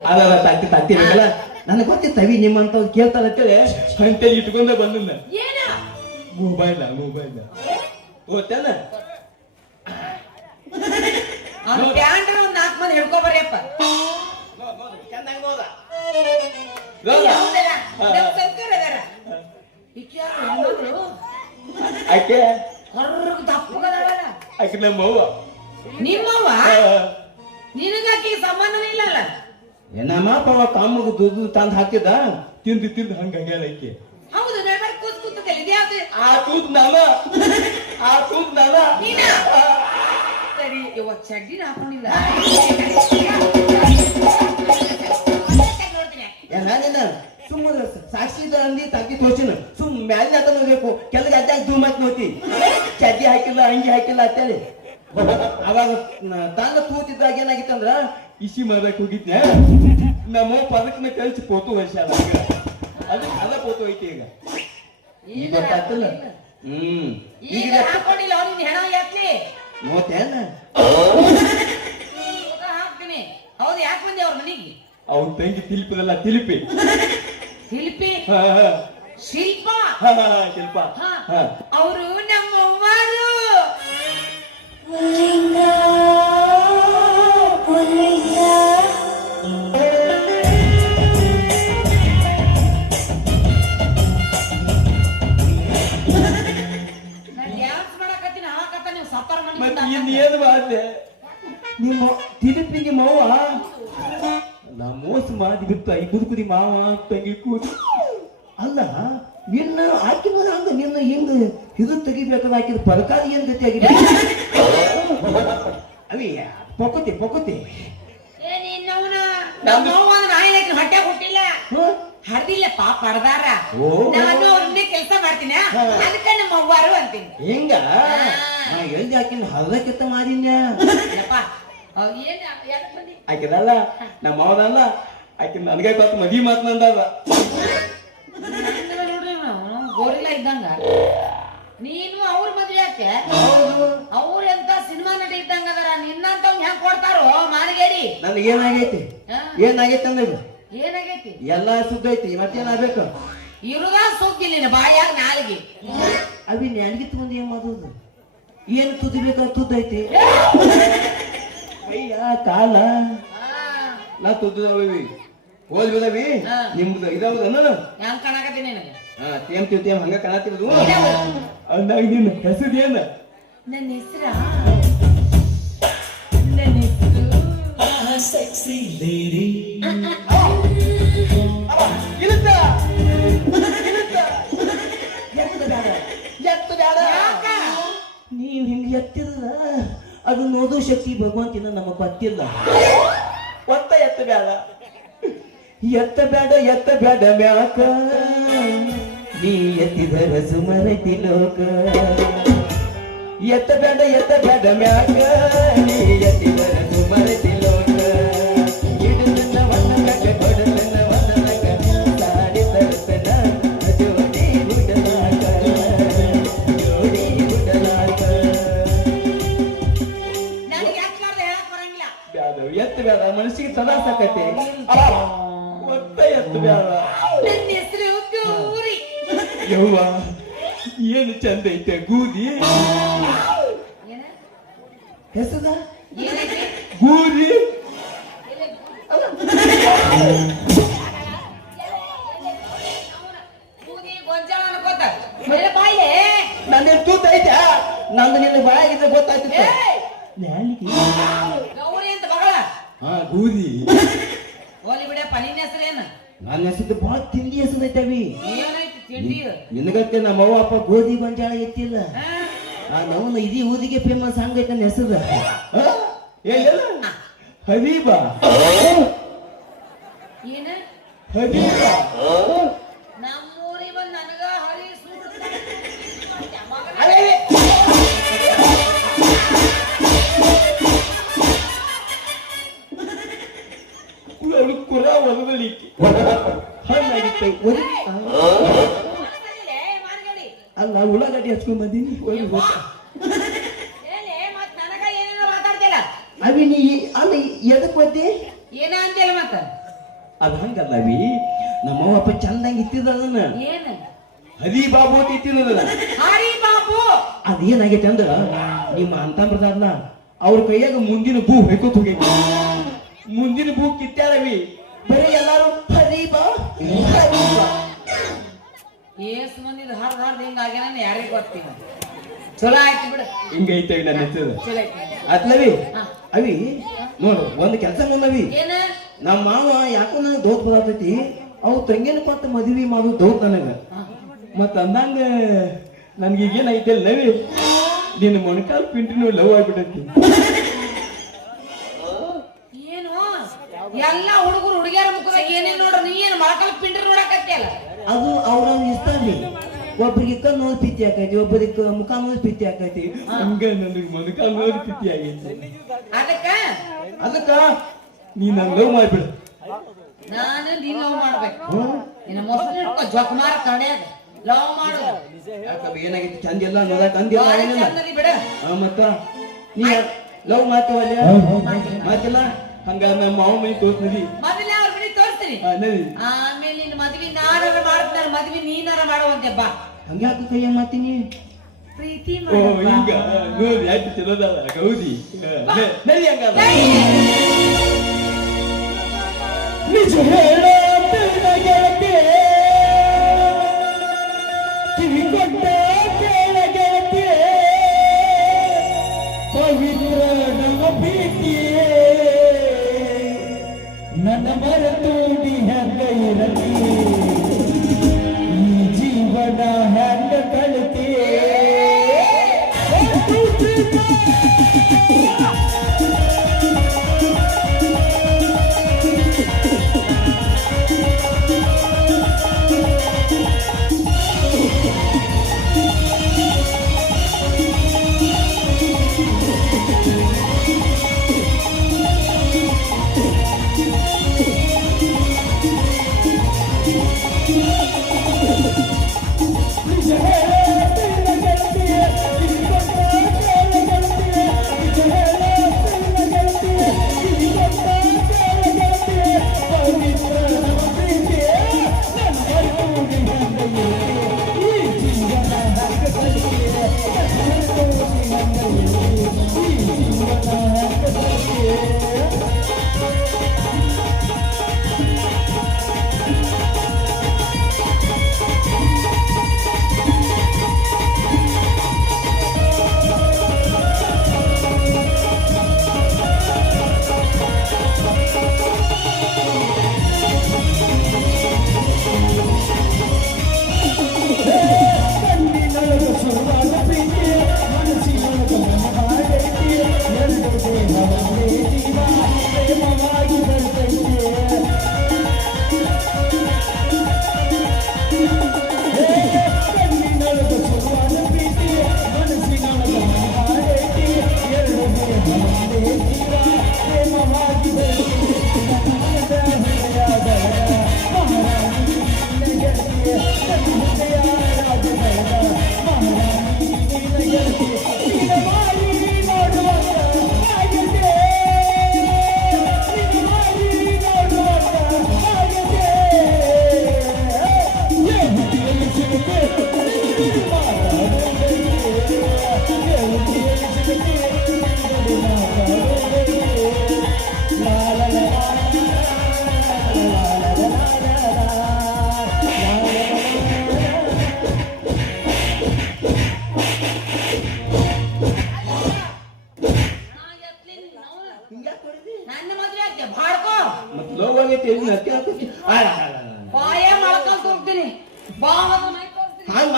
ಅದ ತಾತಿರಲ್ಲ ನನಗೆ ಗೊತ್ತಿತ್ತವಿ ನಿಮ್ಮಂತ ಕೇಳ್ತಾರ ಅಂತೇಳಿ ಅಂತೇಳಿ ಇಟ್ಕೊಂಡ ಬಂದ ಮೊಬೈಲ್ ಓದ್ತಾನ ಪ್ಯಾಂಟ್ ಒಂದ್ 4 ಮಂದಿ ಹಿಡ್ಕೊ ಬರ್ರಿಯಪ್ಪ ಚಂದಂಗ ಹೋದ ಆಕೆ ಆಕೆ ನಮ್ಮವ್ವ ನಿಮ್ಮವ್ವ ನಿನಗಾಕಿ ಸಂಬಂಧನೇ ಇಲ್ಲಲ್ಲ ನಮ್ಮಪ್ಪ ಕಾಮಗ ದುಡ್ಡು ತಂದು ಹಾಕಿದ ತಿಂದು ತಿಂದು ಹಂಗಾಗ್ಯಾಳ ಆಕೆ ಹೌದು ನಾನು ಕೂತ್ ಕೂತದಲ್ಲಿ ಇದ್ಯಾವ್ದು ಆ ತೂತ್ ನಾನ ನೀನ ಸರಿ ಇವತ್ತು ಚಡ್ಡಿನ ಹಾಕೊಂಡಿಲ್ಲ ನಾನೇನ ಸುಮ್ಮನೆ ಸಾಕ್ಷಿದ ಅಂದಿ ತಗ್ಗಿ ತೋರ್ಸಿನ ಸುಮ್ ಮ್ಯಾಲಿನ ಹತ್ತ ನೋಡ್ಬೇಕು ಕೆಳಗೆ ಅಡ್ಡಾಗಿ ಧೂಮ್ ಹಾಕಿ ನೋಡ್ತಿ ಚಡ್ಡಿ ಹಾಕಿಲ್ಲ ಅಂಗಿ ಹಾಕಿಲ್ಲ ಅಂತೇಳಿ ಅವಾಗ ತಾನ ತೂತಿದ್ದಾಗ ಏನಾಗಿತ್ತಂದ್ರ ಇಸಿ ಮಾಡಕ್ ಹೋಗಿದ್ನ ನಮ್ಮ ಪದಕನ ಕಳಿಸಿ ಫೋಟೋ ವರ್ಷಾಲ ಅದ ಫೋಟೋ ಐತಿ ಈಗ ಗೊತ್ತಾಗ್ತಿಲ್ಲ ಈಗ ಹಾಕೊಂಡಿಲ್ಲ ಅವ್ನಿಗೆ ಹೆಣ ಯಾಕೆ ನೋತೇನ ಹಾಕ್ತೀನಿ ಹೌದು ಯಾಕೆ ಬಂದೆ ಅವ್ರ ಮನೆಗೆ ಅವ್ನ ತಂಗಿ ತಿಲ್ಪಿದಲ್ಲ ತಿಲಿಪಿ ಶಿಲ್ಪ ಶಿಲ್ಪ ಅವರು ನಮ್ಮವ್ವರು ಇನ್ನೇನು ಮಾಡ್ದೆ ನಿಮ್ಮ ತಿಲಿಪಿಗೆ ಮಾವ ನಾ ಮೋಸ ಮಾಡಿ ಬಿಟ್ಟು ಈ ಕುದುಕುದಿ ಮಾವ ತಂಗಿ ಕೂದಿ ಅಲ್ಲ ನಿನ್ನ ಹಾಕಿದ ಹಂಗ ನಿನ್ನ ಹಿಂಗ ಇದು ತೆಗಿಬೇಕಾದ ಹಾಕಿದ ಪದಕಾದಿ ಏನ್ ಗತಿ ಆಗಿದೆ ಅವಿ ಪೊಕ್ಕತಿ ಹೊಟ್ಟೆ ಹುಟ್ಟಿಲ್ಲ ಹರಿದಿಲ್ಲ ಪಾಪ ಹರ್ದಾರ ನಾನು ಅವ್ರನ್ನೇ ಕೆಲಸ ಮಾಡ್ತೀನಿ ಅದಕ್ಕೆ ನಮ್ಮ ಅವ್ವಾರು ಅಂತೀನಿ ಹಿಂಗ ನಾ ಎಲ್ಲಿ ಹಾಕಿನ ಹರ್ದಕ್ಕಿತ್ತ ಮಾಡಿನ್ಯ ಆಕಿದಲ್ಲ ನಮ್ಮ ಮಾವದಲ್ಲ ಆಕಿ ನನಗೆ ಗೊತ್ತು ಮದ್ವಿ ಮಾತನಂದದ ಗೋರಿಲ್ಲ ಇದ್ದಂಗ ನೀನು ಅವ್ರ ಮದ್ವೆ ಯಾಕೆ ಅವ್ರ ಎಂತ ಸಿನಿಮಾ ನಟಿ ಇದ್ದಂಗ ಅದರ ನಿನ್ನಂತ ಹೆಂಗ್ ಕೊಡ್ತಾರೋ ಮಾನಗೇರಿ ನನಗೇನಾಗೈತಿ ಅಂದ್ರೆ ಏನಾಗೈತಿ ಎಲ್ಲಾ ಸುದ್ದ ಐತಿ ಮತ್ತೇನಾಗ್ಬೇಕು ಇರುದ ಸುದ್ದಿ ನಿನ್ನ ಬಾಯಾಗ ನಾಲಿಗೆ ಅವಿ ನನಗಿತ್ತು ಮುಂದೆ ಏನ್ ಮಾಡೋದು ಏನು ತುದಿ ಬೇಕಾದ ತುದ್ದೈತಿ ಅಯ್ಯ ಕಾಲ ನಾ ತುದ್ದವಿ ಹೋದ್ ಬಿಡವಿ ನಿಮ್ದು ಇದಾವದನ ಹೆಂಗ್ ಕಾಣಕತ್ತೀನಿ ನಿನಗೆ ತೇಮ್ ಹಂಗ ಕಾಣತಿರೋದು ಅಂದಾಗ ನಿನ್ನ ಹೆಸರು ಏನ ನನ್ನ ಹೆಸರ sexy lady ನೀವ್ ಹಿಂಗ ಎತ್ತಿಲ್ಲ ಅದು ನೋಡೋ ಶಕ್ತಿ ಭಗವಂತಿನ ನಮಗ್ ಗೊತ್ತಿಲ್ಲ ಒತ್ತ ಎತ್ತ ಬೇಡ ಮ್ಯಾಕ ನೀ ಎತ್ತಿದರ ಸುಮರತಿ ಲೋಕ ಎತ್ತ ಬೇಡ ಮ್ಯಾಕ ನೀ ಎತ್ತಿದರ ಸುಮರತಿ ಲೋಕ ಎತ್ತ ಬೇಡ ಮನಸ್ಸಿಗೆ ಸದಾ ಸಾಕತ್ತೆ ಒತ್ತ ಎತ್ತ ಬೇಡ ನನ್ನ ಹೆಸರು ಗೌರಿ ಯವ್ವ ಏನು ಚಂದ ಐತೆ ಗೂದಿ ಹೆಸದ ಗೂದಿ ನನ್ನ ತೂತ ಐತೆ ನಂದು ನಿನ್ನ ಬಾಯಾಗಿದ್ರೆ ಗೊತ್ತಾಯ್ತಿತ್ತು ಗೌರಿ ಅಂತ ಮಗಳ ಗೂದಿ ಹೋಲಿ ಬಿಡಪ್ಪ ನಿನ್ನ ಹೆಸರೇನು ನನ್ನ ಹೆಸರು ಬಹಳ ತಿಂಡಿ ಹೆಸರು ಐತವಿ ಏನೈತಿ ತಿಂಡಿ ನಿನಗತ್ತೆ ನಮ್ಮ ಅವ್ವ ಅಪ್ಪ ಗೋಧಿ ಗೊಂಜಾಳ ಎತ್ತಿಲ್ಲ ನಾವು ಇಡೀ ಊರಿಗೆ ಫೇಮಸ್ ಹಂಗೈತೆ ನನ್ನ ಹೆಸರು ಹಬೀಬಾ ಏನ ಹಬೀಬಾ ನಮ್ಮೂರಿಗೆ ಬಂದು ನನಗ ಹರಿ ಕುರ ಒದಲಿಕ್ಕೆ ಹಣ್ಣಾಗಿತ್ತೆ ಅಲ್ಲ ಉಳ್ಳಾಗಡ್ಡಿ ಹಚ್ಕೊಂಡ್ ಬಂದೀನಿ ಅವಿ ನೀ ಅಲ್ಲ ಎದಕ್ ಬಂದಿ ಏನ ಅಂತೀಯಲ್ಲ ಮತ್ತ ಅದ ಹಂಗಲ್ಲವಿ ನಮ್ಮವ್ವಪ್ಪ ಚಂದಂಗ ಇತ್ತಿದ ಅದನ್ನ ಏನ್ ಹರಿ ಬಾಬು ಅಂತ ಇತ್ತಿನದ ಹರಿ ಬಾಬು ಅದೇನಾಗೈತೆ ಅಂದ್ರ ನಿಮ್ಮ ಅಂತಂದ್ರದಲ್ಲ ಅವ್ರ ಕೈಯಾಗ ಮುಂದಿನ ಬೂ ಹೊಯ್ಕೋತ ಹೋಗೈತಿ ಮುಂದಿನ ಬೂ ಕಿತ್ತಾಳವಿ ಬರೀ ಎಲ್ಲಾರು ಹರಿ ಬಾ ಹರಿ ಬಾ ಏಸ್ ಮಂದಿದ್ ಹರ್ದ್ ಹರ್ದ್ ಹಿಂಗ ಆಗ್ಯಾನ ಯಾರಿಗ್ ಗೊತ್ತಿಲ್ಲ ಚಲೋ ಆಯ್ತು ಬಿಡು ಹಿಂಗೈತೆ ನನ್ನ ಹೆಸರು ಚಲೋ ಐತಿ ಅತ್ಲವಿ ಅವಿ ನೋಡು ಒಂದ್ ಕೆಲ್ಸ ಮುಂದವಿ ಏನ ನಮ್ಮ ಮಾವ ಯಾಕೋ ನನಗೆ ದೋತ್ ಬರತೈತಿ ಅವ್ ತಂಗಿನ ಕೊಟ್ಟ ಮದ್ವಿ ಮಾಡೋದು ದೋತ್ ನನಗ ಮತ್ತ ಅಂದಂಗ ನನ್ಗೆ ಈಗೇನ್ ಐತೆ ನವಿ ನಿನ್ನ ಮೊಣಕಾಲ್ ಪಿಂಟಿನೂ ಲವ್ ಆಗ್ಬಿಟ್ಟೈತಿ ಏನು ಎಲ್ಲಾ ಹುಡುಗರು ಹುಡುಗಿಯರ ಮುಖದಾಗ ಏನೇನ್ ನೋಡ್ರಿ ನೀ ಏನ್ ಮೊಳಕಾಲ್ ಪಿಂಡ್ರಿ ನೋಡಕತ್ತಿಯಲ್ಲ ಅದು ಅವ್ರ ಇಷ್ಟ ರೀ ಒಬ್ಬರಿಗೆ ಕಣ್ಣು ನೋಡ್ ಪಿತ್ತಿ ಆಕೈತಿ ಒಬ್ಬರಿಗೆ ಮುಖ ನೋಡ್ ಪಿತ್ತಿ ಆಕೈತಿ ಹಂಗ ನನಗೆ ಮೊಣಕಾಲ್ ನೋಡ್ ಪಿತ್ತಿ ಆಗೈತಿ ಅದಕ್ಕ ನೀ ನನ್ ಲವ್ ಮಾಡ್ಬಿಡು ನಾನು ನೀನ್ ಲವ್ ಮಾಡ್ಬೇಕು ನಿನ್ನ ಮೊಸರು ಇಟ್ಕೋ ಜೊಕ್ಮಾರ ಕಡ್ಯಾಗ ಲವ್ ಮಾಡು ಏನಾಗೈತಿ ಚಂದ ಎಲ್ಲ ನೋಡಕ್ ಅಂದಿಲ್ಲ ಬಾರಿ ಏನಿಲ್ಲ. ಚಂದದಿ ಬಿಡ ಮತ್ತ ನೀ ಲವ್ ಮಾಡ್ತೀವಲ್ಲ ಮಾತಿಲ್ಲ ಹಂಗ ನಮ್ಮ ಮಾವ ಮನೆ ತೋರ್ಸ್ನದಿ ಮೊದಲೇ ಅವ್ರ ಮನೆ ತೋರಿಸ್ತೀನಿ ನದಿ ಆಮೇಲೆ ನಿನ್ನ ಮದ್ವಿ ನಾನಾರ ಮಾಡ್ತೀನಿ ಮದ್ವಿ ನೀನಾರ ಮಾಡುವಂತೆ ಬಾ ಹಂಗ್ಯಾಕ ಕೈಯ ಮಾತೀನಿ ಪ್ರೀತಿ ಓ ಮಾಡಪ್ಪ. ಹಿಂಗ ನೋಡಿ ಯಾಕೆ ಚಲೋದಲ್ಲ ಗೌದಿ ನಡಿ ಹಂಗ ನಿಜ ಹೇಳ ಗೆಳತಿ ಕಿವಿ ಕೊಟ್ಟ ಕೇಳ ಗೆಳತಿ ಪವಿತ್ರ ನಮ್ಮ ಪ್ರೀತಿಯೇ ನನ್ನ ಮರೆತು ನೀ ಹೆಂಗ ಇರಲಿ ಈ ಜೀವನ ಹೆಂಗ ಕಳಿತಿ ನನ್ನ ಮದ್ವೆ ಆಗ್ತೇ ಬಾಡ್ಕೋ ಮತ್ ಲವ್ ಆಗೈತಿ ಎಲ್ಲಿ ನಕ್ಕೆ ಹಾಕಿ ಬಾಯ ಮೊಳಕಾಲ್ ತೋರ್ತೀನಿ ಬಾ ಮದ್ವೆ ತೋರಿಸ್ತೀನಿ ಹಂಗ